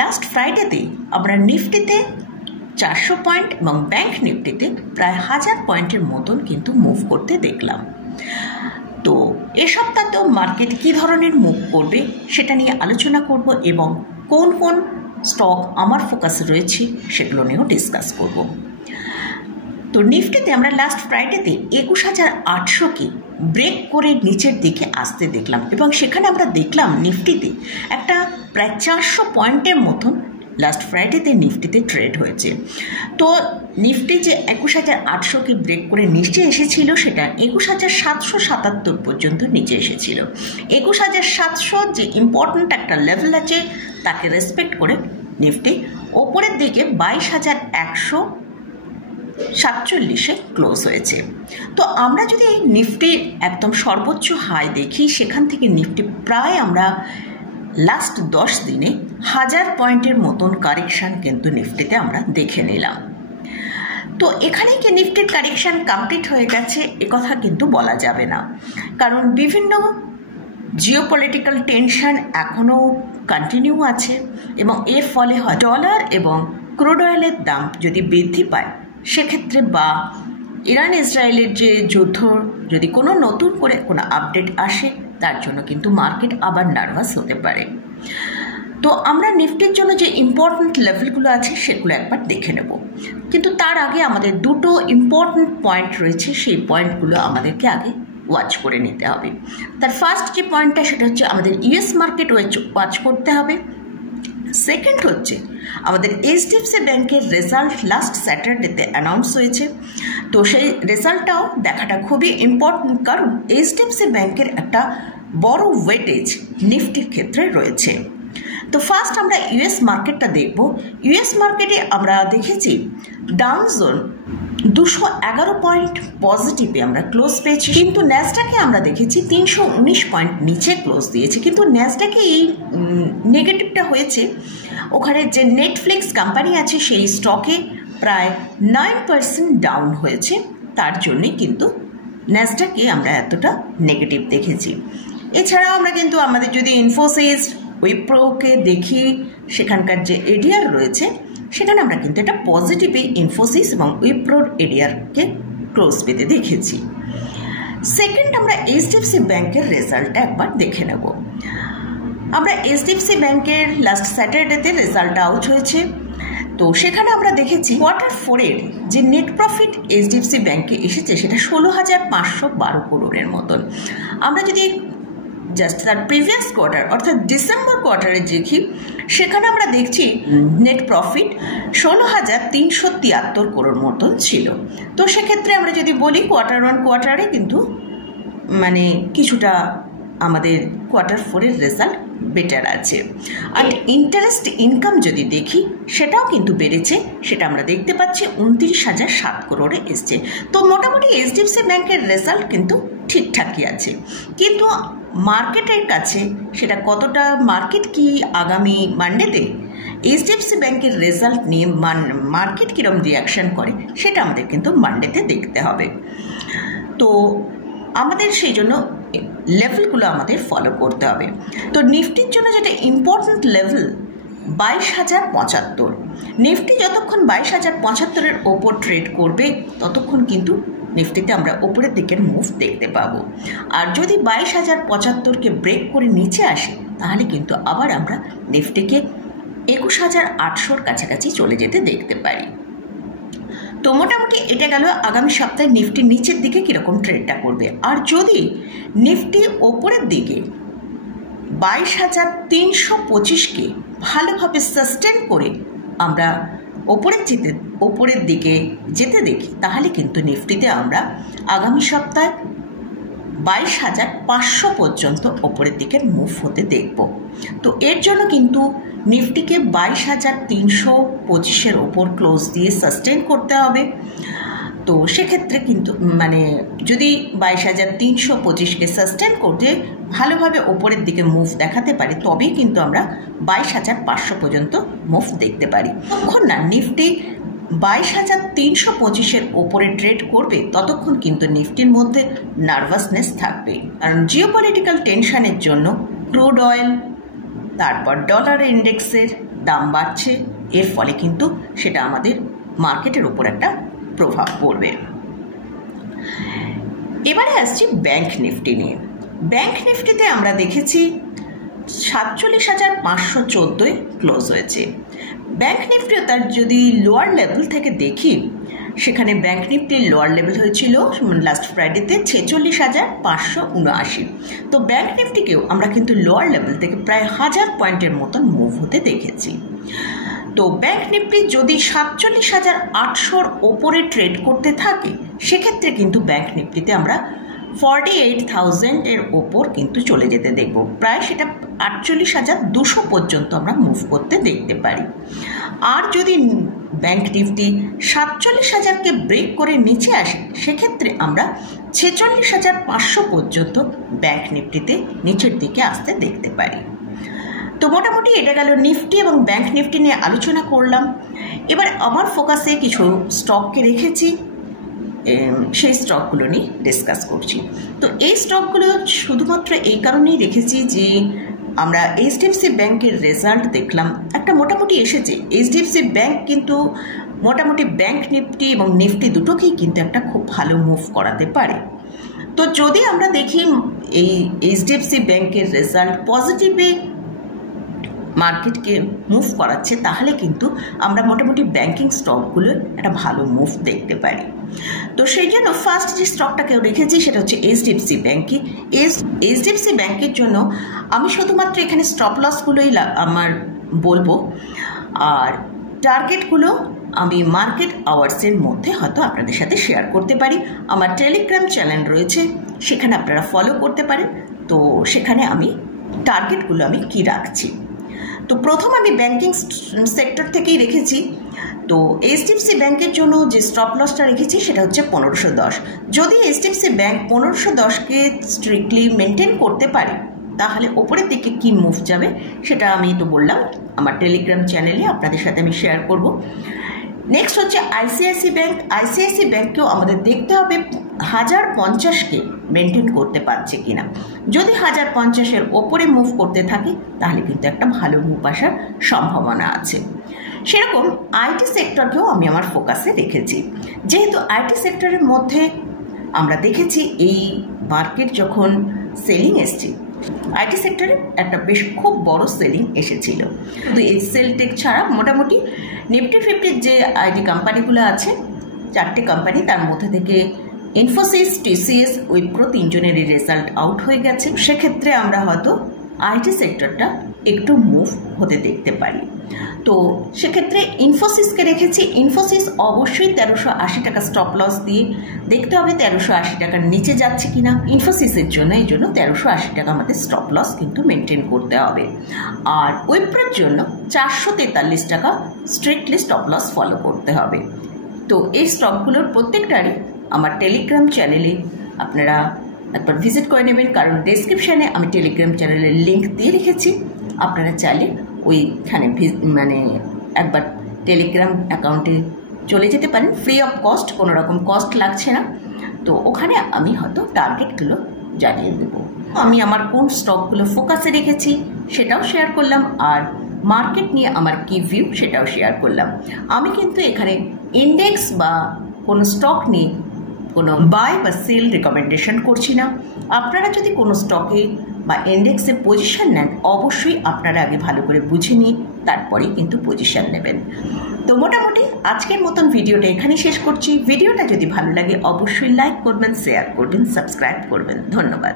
Last ফ্রাইডেতে আমরা নিফটিতে 400 point এবং bank নিফটিতে প্রায় 1000 পয়েন্টের মতন কিন্তু মুভ করতে দেখলাম। তো এ সপ্তাহেও মার্কেট কী ধরনের মুভ করবে সেটা নিয়ে আলোচনা করব এবং কোন কোন স্টক আমার ফোকাসে রয়েছে সেগুলো নিয়েও ডিসকাস করব। তো নিফটিতে আমরা লাস্ট ফ্রাইডেতে 21,800কে ব্রেক করে নিচের দিকে আসতে দেখলাম এবং সেখানে আমরা দেখলাম নিফটিতে একটা প্রায় 400 পয়েন্টের মতন লাস্ট ফ্রাইডেতে নিফটিতে ট্রেড হয়েছে। তো নিফটি যে 21,800কে ব্রেক করে নিচে এসেছিল সেটা 21,777 পর্যন্ত নিচে এসেছিল। 21,700 যে ইম্পর্ট্যান্ট একটা লেভেল আছে তাকে রেসপেক্ট করে নিফটি ওপরের দিকে 22,147-এ ক্লোজ হয়েছে। তো আমরা যদি নিফটির একদম সর্বোচ্চ হাই দেখি, সেখান থেকে নিফটি প্রায় আমরা লাস্ট 10 দিনে 1000 পয়েন্টের মতন কারেকশান কিন্তু নিফটিতে আমরা দেখে নিলাম। তো এখানেই কি নিফটির কারেকশান কমপ্লিট হয়ে গেছে একথা কিন্তু বলা যাবে না, কারণ বিভিন্ন জিওপলিটিক্যাল টেনশন এখনও কন্টিনিউ আছে এবং এর ফলে হয় ডলার এবং ক্রুড অয়েলের দাম যদি বৃদ্ধি পায় সেক্ষেত্রে বা ইরান ইসরায়েলের যে যুদ্ধ যদি কোনো নতুন করে কোনো আপডেট আসে তার জন্য কিন্তু মার্কেট আবার নার্ভাস হতে পারে। তো আমরা নিফটির জন্য যে ইম্পর্ট্যান্ট লেভেলগুলো আছে সেগুলো একবার দেখে নেব, কিন্তু তার আগে আমাদের দুটো ইম্পর্ট্যান্ট পয়েন্ট রয়েছে, সেই পয়েন্টগুলো আমাদেরকে আগে ওয়াচ করে নিতে হবে। তার ফার্স্ট যে পয়েন্টটা সেটা হচ্ছে আমাদের ইউএস মার্কেট ওয়াচ করতে হবে। সেকেন্ড হচ্ছে আমাদের এইচডিএফসি ব্যাংকের রেজাল্ট লাস্ট স্যাটারডেতে অ্যানাউন্স হয়েছে। তো সেই রেজাল্টটাও দেখাটা খুবই ইম্পর্ট্যান্ট, কারণ এইচডিএফসি ব্যাংকের একটা বড় ওয়েটেজ নিফটির ক্ষেত্রে রয়েছে। তো ফার্স্ট আমরা ইউএস মার্কেটটা দেখব। ইউএস মার্কেটে আমরা দেখেছি ডাউন জোন 211 পয়েন্ট পজিটিভে আমরা ক্লোজ পেয়েছি, কিন্তু ন্যাসডাকে আমরা দেখেছি 319 পয়েন্ট নিচে ক্লোজ দিয়েছে। কিন্তু ন্যাসডাকে এই নেগেটিভটা হয়েছে, ওখানে যে নেটফ্লিক্স কোম্পানি আছে সেই স্টকে প্রায় 9% ডাউন হয়েছে, তার জন্যে কিন্তু ন্যাসডাকে আমরা এতটা নেগেটিভ দেখেছি। এছাড়াও আমরা কিন্তু আমাদের যদি ইনফোসিস উইপ্রোকে দেখি, সেখানকার যে এডিআর রয়েছে সেখানে আমরা কিন্তু এটা পজিটিভে ইনফোসিস এবং উইপ্রোর এডিআরকে ক্লোজ পেতে দেখেছি। সেকেন্ড আমরা এইচডিএফসি ব্যাংকের রেজাল্টটা একবার দেখে নেব। আমরা এইচডিএফসি ব্যাংকের লাস্ট স্যাটারডেতে রেজাল্ট আউট হয়েছে। তো সেখানে আমরা দেখেছি Q4 যে নেট প্রফিট এইচডিএফসি ব্যাংকে এসেছে সেটা 16,512 করোড়ের মতন। আমরা যদি জাস্ট তার প্রিভিয়াস কোয়ার্টার অর্থাৎ ডিসেম্বর কোয়ার্টারে দেখি, সেখানে আমরা দেখছি নেট প্রফিট 16,373 করোড় মতন ছিল। তো সেক্ষেত্রে আমরা যদি বলি কোয়ার্টারে কিন্তু মানে কিছুটা আমাদের Q4 রেজাল্ট বেটার আছে। আর ইন্টারেস্ট ইনকাম যদি দেখি সেটাও কিন্তু বেড়েছে, সেটা আমরা দেখতে পাচ্ছি 29,007 করোড়ে এসছে। তো মোটামুটি এইচডিএফসি ব্যাংকের রেজাল্ট কিন্তু ঠিকঠাকই আছে, কিন্তু মার্কেটের কাছে সেটা কতটা, মার্কেট কি আগামী মানডেতে এইচডিএফসি ব্যাংকের রেজাল্ট নিয়ে মার্কেট কীরকম রিয়াকশান করে সেটা আমাদের কিন্তু মানডেতে দেখতে হবে। তো আমাদের সেই জন্য লেভেলগুলো আমাদের ফলো করতে হবে। তো নিফটির জন্য যেটা ইম্পর্ট্যান্ট লেভেল 22,075। নিফটি যতক্ষণ 22,075-এর ওপর ট্রেড করবে ততক্ষণ কিন্তু নিফটিতে আমরা ওপরের দিকের মুভ দেখতে পাবো। আর যদি 22,075-কে ব্রেক করে নিচে আসে তাহলে কিন্তু আবার আমরা নিফটিকে 21,800-র কাছাকাছি চলে যেতে দেখতে পারি। তো মোটামুটি এটা গেল আগামী সপ্তাহে নিফটি নিচের দিকে কীরকম ট্রেডটা করবে। আর যদি নিফটি ওপরের দিকে 22,325-কে ভালোভাবে সাস্টেন করে আমরা ওপরের দিকে যেতে দেখি তাহলে কিন্তু নিফটিতে আমরা আগামী সপ্তাহে 22,500 পর্যন্ত ওপরের দিকে মুভ হতে দেখব। তো এর জন্য কিন্তু নিফটিকে 22,325-এর ওপর ক্লোজ দিয়ে সাস্টেন করতে হবে। তো সেক্ষেত্রে কিন্তু মানে যদি 22,325-কে সাস্টেন করতে ভালোভাবে ওপরের দিকে মুভ দেখাতে পারি তবেই কিন্তু আমরা 22,500 পর্যন্ত মুভ দেখতে পারি। তখন না নিফটি 22,325-এর ওপরে ট্রেড করবে ততক্ষণ কিন্তু নিফটির মধ্যে নার্ভাসনেস থাকবে, কারণ জিওপলিটিক্যাল টেনশনের জন্য ক্রুড অয়েল, তারপর ডলার ইন্ডেক্সের দাম বাড়ছে, এর ফলে কিন্তু সেটা আমাদের মার্কেটের উপর একটা প্রভাব পড়বে। এবারে আসছি ব্যাংক নিফটি নিয়ে। ব্যাংক নিফটিতে আমরা দেখেছি 47,514 ক্লোজ হয়েছে। ব্যাংক নিফটিও তার যদি লোয়ার লেভেল থেকে দেখি, সেখানে ব্যাংক নিফটির লোয়ার লেভেল হয়েছিল লাস্ট ফ্রাইডেতে 46,579। তো ব্যাংক নিফটিকেও আমরা কিন্তু লোয়ার লেভেল থেকে প্রায় 1000 পয়েন্টের মতন মুভ হতে দেখেছি। তো ব্যাংক নিফটি যদি 47,800 ওপরে ট্রেড করতে থাকে, সেক্ষেত্রে কিন্তু ব্যাংক নিফটিতে আমরা 48,000 এর ওপর কিন্তু চলে যেতে দেখব। প্রায় সেটা 48,200 পর্যন্ত আমরা মুভ করতে দেখতে পারি। আর যদি ব্যাংক নিফটি 47,000কে ব্রেক করে নিচে আসে, সেক্ষেত্রে আমরা 46,500 পর্যন্ত ব্যাংক নিফটিতে নিচের দিকে আসতে দেখতে পারি। তো মোটামুটি এটা গেল নিফটি এবং ব্যাংক নিফটি নিয়ে আলোচনা করলাম। এবার আমার ফোকাসে কিছু স্টককে রেখেছি, সেই স্টকগুলো নিয়ে ডিসকাস করছি। তো এই স্টকগুলো শুধুমাত্র এই কারণেই রেখেছি যে আমরা এইচডিএফসি ব্যাংকের রেজাল্ট দেখলাম, একটা মোটামুটি এসেছে। এইচডিএফসি ব্যাংক কিন্তু মোটামুটি ব্যাংক নিফটি এবং নিফটি দুটোকেই কিন্তু একটা খুব ভালো মুভ করাতে পারে। তো যদি আমরা দেখি এই এইচডিএফসি ব্যাংকের রেজাল্ট পজিটিভে মার্কেটকে মুভ করাচ্ছে, তাহলে কিন্তু আমরা মোটামুটি ব্যাংকিং স্টকগুলোর একটা ভালো মুভ দেখতে পারি। তো সেই জন্য ফার্স্ট যে স্টকটাকেও রেখেছি সেটা হচ্ছে এইচডিএফসি ব্যাংকে। এইচডিএফসি ব্যাংকের জন্য আমি শুধুমাত্র এখানে স্টপ লসগুলোই আমার বলবো, আর টার্গেটগুলো আমি মার্কেট আওয়ার্সের মধ্যে হয়তো আপনাদের সাথে শেয়ার করতে পারি। আমার টেলিগ্রাম চ্যানেল রয়েছে, সেখানে আপনারা ফলো করতে পারেন। তো সেখানে আমি টার্গেটগুলো আমি কি রাখছি। তো প্রথম আমি ব্যাংকিং সেক্টর থেকেই রেখেছি। তো এইচডিএফসি ব্যাংকের জন্য যে স্টপ লসটা রেখেছি সেটা হচ্ছে 1510। যদি এইচডিএফসি ব্যাংক 1510কে স্ট্রিক্টলি মেনটেন করতে পারে, তাহলে ওপরের দিকে কি মুভ যাবে সেটা আমি তো বললাম আমার টেলিগ্রাম চ্যানেলে আপনাদের সাথে আমি শেয়ার করব। নেক্সট হচ্ছে আইসিআইসি ব্যাংক। আইসিআইসি ব্যাংককেও আমাদের দেখতে হবে 1050কে মেনটেন করতে পারছে কিনা। যদি 1050-এর ওপরে মুভ করতে থাকে, তাহলে কিন্তু একটা ভালো মুভ আসার সম্ভাবনা আছে। সেরকম আইটি সেক্টরকেও আমি আমার ফোকাসে রেখেছি, যেহেতু আইটি সেক্টরের মধ্যে আমরা দেখেছি এই মার্কেট যখন সেলিং এসছে, আইটি সেক্টরে একটা বেশ খুব বড় সেলিং এসেছিল। কিন্তু এই সেলটেক ছাড়া মোটামুটি নিফটি ফিফটির যে আইটি কোম্পানিগুলো আছে, 4টে কোম্পানি, তার মধ্যে থেকে ইনফোসিস, টিসিএস, উইপ্রো 3জনেরই রেজাল্ট আউট হয়ে গেছে। সেক্ষেত্রে আমরা হয়তো আইটি সেক্টরটা একটু মুভ হতে দেখতে পারি। তো সেক্ষেত্রে ইনফোসিসকে রেখেছি। ইনফোসিস অবশ্যই 1380 টাকা স্টপ লস দিয়ে দেখতে হবে 1380 টাকার নিচে যাচ্ছে কিনা। ইনফোসিসের জন্য এই জন্য 1380 টাকা আমাদের স্টপ লস কিন্তু মেনটেন করতে হবে। আর উইপ্রোর জন্য 443 টাকা স্ট্রিক্টলি স্টপ লস ফলো করতে হবে। তো এই স্টকগুলোর প্রত্যেকটারই আমার টেলিগ্রাম চ্যানেলে আপনারা একবার ভিজিট করে নেবেন, কারণ ডেসক্রিপশানে আমি টেলিগ্রাম চ্যানেলের লিঙ্ক দিয়ে রেখেছি। আপনারা চাইলে ওইখানে একবার টেলিগ্রাম অ্যাকাউন্টে চলে যেতে পারেন, ফ্রি অফ কস্ট, কোনো রকম কস্ট লাগছে না। তো ওখানে আমি হয়তো টার্গেটগুলো জানিয়ে দেবো। আমি আমার কোন স্টকগুলো ফোকাসে রেখেছি সেটাও শেয়ার করলাম, আর মার্কেট নিয়ে আমার কি ভিউ সেটাও শেয়ার করলাম। আমি কিন্তু এখানে ইন্ডেক্স বা কোনো স্টক নিয়ে কোনো বাই বা সেল রেকমেন্ডেশন করছি না। আপনারা যদি কোনো স্টকে বা ইন্ডেক্সে পজিশন নেন, অবশ্যই আপনারা আগে ভালো করে বুঝে নিয়ে তারপরেই কিন্তু পজিশন নেবেন। তো মোটামুটি আজকের মতন ভিডিওটা এখানেই শেষ করছি। ভিডিওটা যদি ভালো লাগে অবশ্যই লাইক করবেন, শেয়ার করবেন, সাবস্ক্রাইব করবেন। ধন্যবাদ।